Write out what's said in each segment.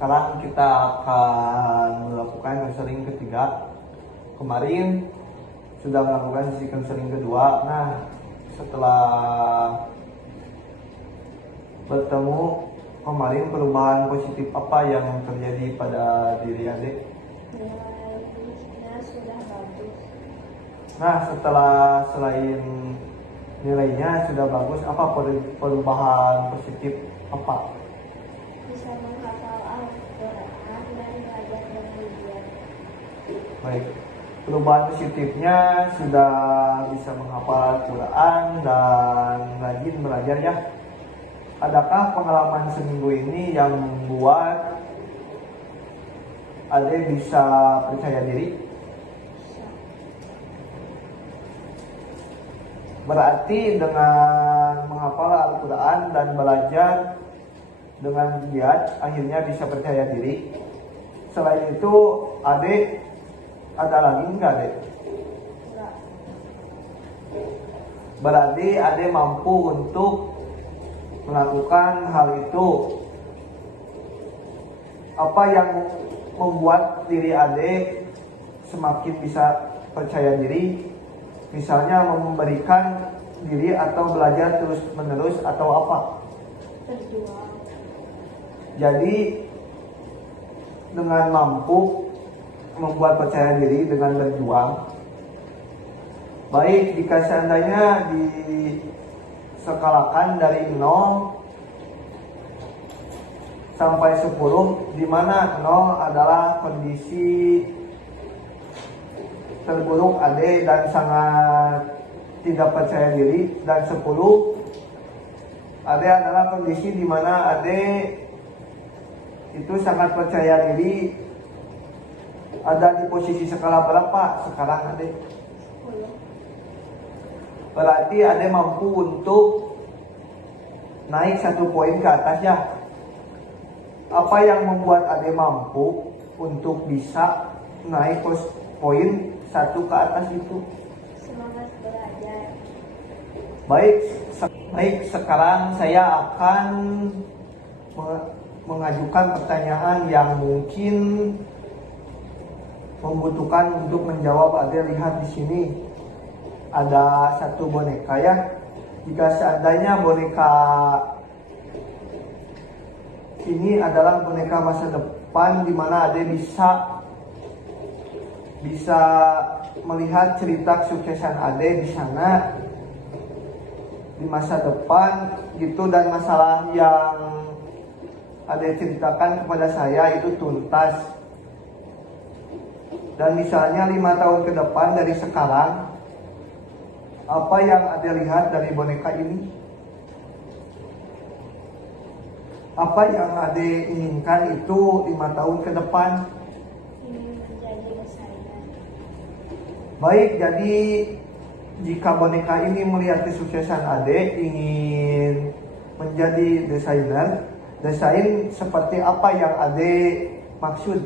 Sekarang kita akan melakukan konseling ketiga. Kemarin sudah melakukan sesi konseling kedua. Nah, setelah bertemu kemarin, perubahan positif apa yang terjadi pada diri adik? Nilainya sudah bagus. Nah, selain nilainya sudah bagus, apa perubahan positif apa? Bisa menghafal Al-Quran dan belajar dengan giat. Baik, perubahan positifnya sudah bisa menghafal Al-Quran dan rajin belajar ya. Adakah pengalaman seminggu ini yang membuat Ade bisa percaya diri? Bisa. Berarti dengan menghafal Al-Quran dan belajar dengan giat akhirnya bisa percaya diri. Selain itu, Ade ada lagi enggak, Ade? Enggak. Berarti Ade mampu untuk melakukan hal itu. Apa yang membuat diri Ade semakin bisa percaya diri? Misalnya memberikan diri atau belajar terus menerus atau apa? Berjuang. Jadi dengan mampu membuat percaya diri dengan berjuang. Baik, jika seandainya diskalakan dari 0 sampai 10, di mana 0 adalah kondisi terburuk Ade dan sangat tidak percaya diri, dan 10 Ade adalah kondisi di mana Ade itu sangat percaya diri. Ada di posisi skala berapa sekarang Ade? 10. Berarti Ade mampu untuk naik 1 poin ke atas ya. Apa yang membuat Ade mampu untuk bisa naik poin 1 ke atas itu? Semangat belajar. Baik, sekarang saya akan mengajukan pertanyaan yang mungkin membutuhkan untuk menjawab. Ade lihat di sini ada 1 boneka ya. Jika seandainya boneka ini adalah boneka masa depan, di mana Ade bisa melihat cerita kesuksesan Ade di sana di masa depan gitu, dan masalah yang Ade ceritakan kepada saya itu tuntas. Dan misalnya 5 tahun ke depan dari sekarang, apa yang Ade lihat dari boneka ini? Apa yang Ade inginkan itu 5 tahun ke depan? Ingin menjadi desainer. Baik, jadi jika boneka ini melihat kesuksesan Ade, ingin menjadi desainer, desain seperti apa yang Ade maksud?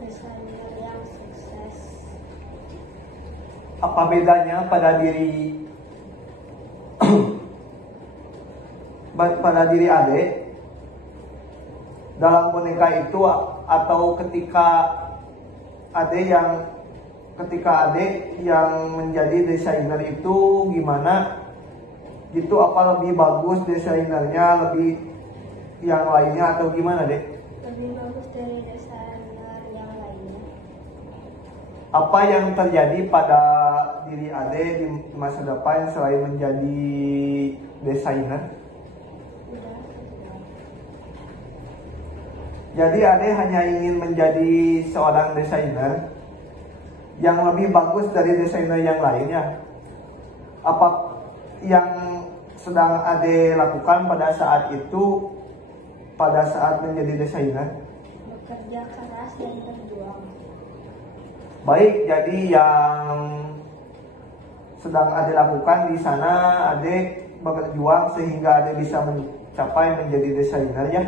Desainer yang sukses. Apa bedanya pada diri Ade dalam boneka itu, atau ketika Ade yang menjadi desainer itu gimana gitu? Apa lebih bagus desainernya, lebih yang lainnya, atau gimana deh? Lebih bagus dari desainer yang lainnya. Apa yang terjadi pada diri Ade di masa depan selain menjadi desainer? Udah. Jadi Ade hanya ingin menjadi seorang desainer yang lebih bagus dari desainer yang lainnya. Apa yang sedang Ade lakukan pada saat itu, pada saat menjadi desainer? Bekerja keras dan berjuang. Baik, jadi yang sedang Ade lakukan di sana, Ade berjuang sehingga Ade bisa mencapai menjadi desainer ya,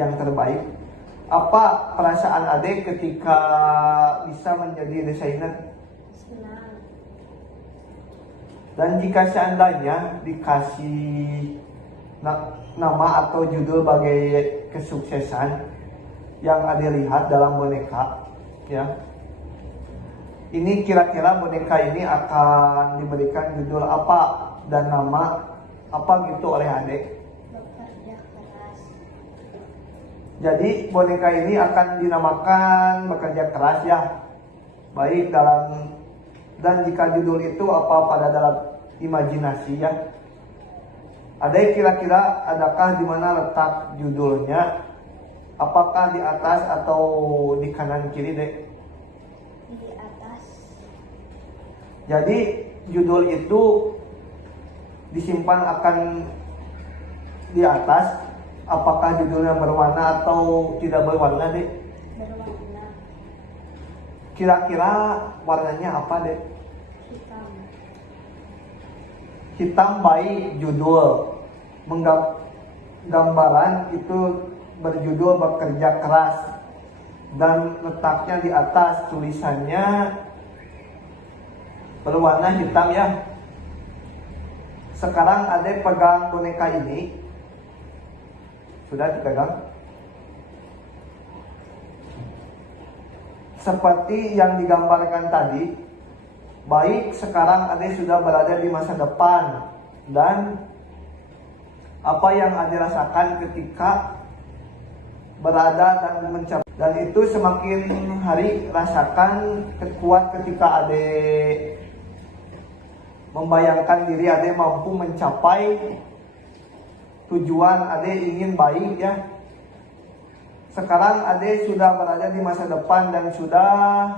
yang terbaik. Apa perasaan Ade ketika bisa menjadi desainer? Senang. Dan jika seandainya dikasih nama atau judul sebagai kesuksesan, yang Ade lihat dalam boneka, ya. Ini kira-kira boneka ini akan diberikan judul apa dan nama apa gitu oleh Ade. Bekerja keras. Jadi boneka ini akan dinamakan bekerja keras ya. Baik dalam, dan jika judul itu apa pada dalam imajinasi ya. Ada kira-kira adakah di mana letak judulnya? Apakah di atas atau di kanan kiri dek? Di atas. Jadi judul itu disimpan akan di atas. Apakah judulnya berwarna atau tidak berwarna dek? Berwarna Kira-kira warnanya apa dek? hitam. Hitam baik judul. Gambaran itu berjudul bekerja keras dan letaknya di atas, tulisannya berwarna hitam ya. Sekarang Ade pegang boneka ini. Sudah dipegang? Seperti yang digambarkan tadi, baik sekarang Ade sudah berada di masa depan, dan apa yang Ade rasakan ketika berada dan mencapai, dan itu semakin hari rasakan kuat ketika Ade membayangkan diri Ade mampu mencapai tujuan Ade ingin baik ya. Sekarang Ade sudah berada di masa depan dan sudah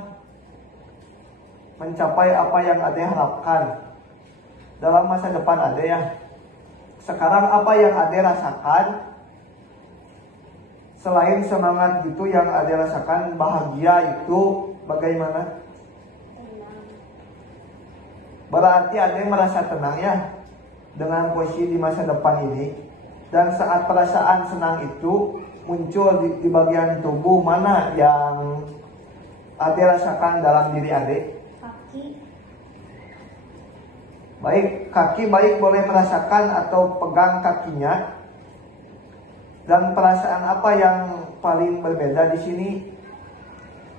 mencapai apa yang Ade harapkan dalam masa depan Ade ya. Sekarang apa yang Ade rasakan? Selain semangat gitu yang Ade rasakan, bahagia itu bagaimana? Tenang. Berarti Ade merasa tenang ya dengan posisi di masa depan ini. Dan saat perasaan senang itu muncul di bagian tubuh mana yang Ade rasakan dalam diri Ade? Kaki. Baik, kaki baik boleh merasakan atau pegang kakinya. Dan perasaan apa yang paling berbeda di sini?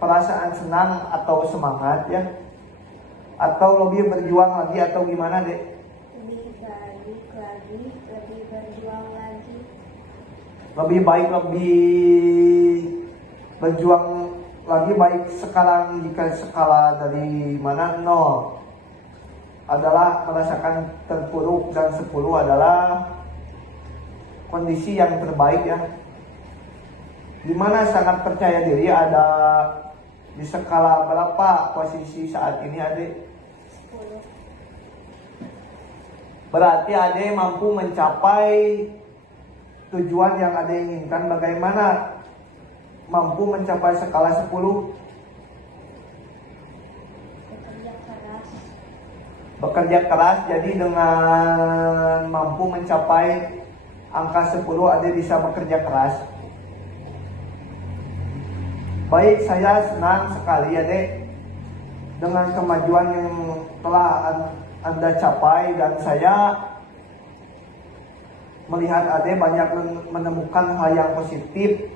Perasaan senang atau semangat ya? Atau lebih berjuang lagi atau gimana dek? Lebih baik lagi. Lebih berjuang lagi. Lebih baik, lebih berjuang lagi baik sekarang. Jika skala dari mana 0 adalah merasakan terpuruk dan 10 adalah kondisi yang terbaik ya. Dimana sangat percaya diri, ada di skala berapa posisi saat ini Ade? 10. Berarti Ade mampu mencapai tujuan yang Ade inginkan. Bagaimana mampu mencapai skala 10? Bekerja keras. Bekerja keras, jadi dengan mampu mencapai angka 10 Ade bisa bekerja keras. Baik, saya senang sekali ya dek dengan kemajuan yang telah Anda capai, dan saya melihat Ade banyak menemukan hal yang positif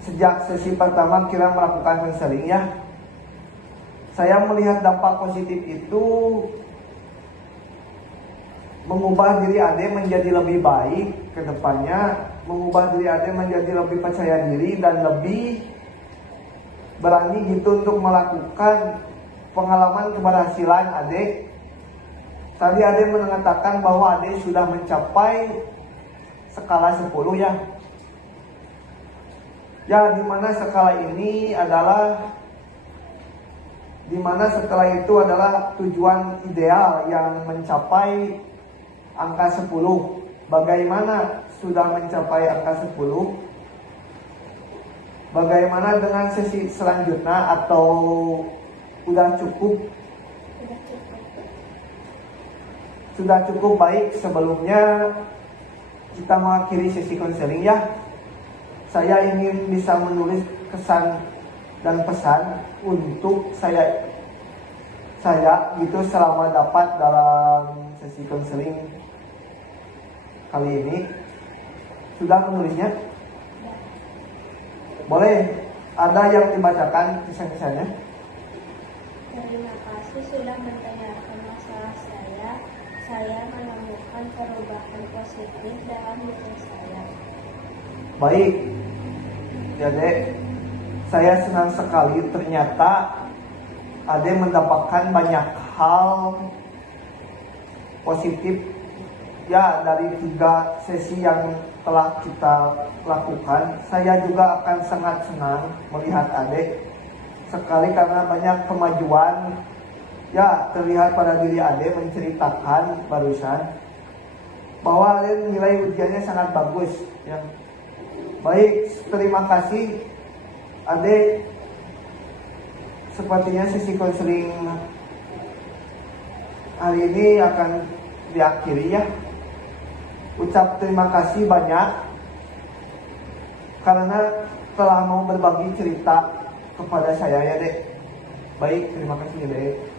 sejak sesi pertama kira melakukan konseling ya. Saya melihat dampak positif itu mengubah diri Ade menjadi lebih baik ke depannya, mengubah diri Ade menjadi lebih percaya diri dan lebih berani gitu untuk melakukan pengalaman keberhasilan Ade. Tadi Ade mengatakan bahwa Ade sudah mencapai skala 10 ya. Ya, dimana skala ini adalah, dimana setelah itu adalah tujuan ideal yang mencapai angka 10. Bagaimana sudah mencapai angka 10? Bagaimana dengan sesi selanjutnya atau udah cukup? Sudah cukup. Sudah cukup. Baik, sebelumnya kita mengakhiri sesi konseling ya. Saya ingin bisa menulis kesan dan pesan untuk saya gitu selama dapat dalam sesi konseling kali ini. Sudah menulisnya? Boleh, ada yang dibacakan kisah-kisahnya? Terima kasih sudah mendengarkan masalah saya. Saya menemukan perubahan positif dalam diri saya. Baik, ya Dek, saya senang sekali ternyata Ade mendapatkan banyak hal positif ya dari 3 sesi yang telah kita lakukan. Saya juga akan sangat senang melihat Ade sekali karena banyak kemajuan ya terlihat pada diri Ade menceritakan barusan bahwa Ade nilai ujiannya sangat bagus ya. Baik, terima kasih Ade. Sepertinya sesi konseling hari ini akan diakhiri ya. Ucap terima kasih banyak karena telah mau berbagi cerita kepada saya ya Dek. Baik, terima kasih ya Dek.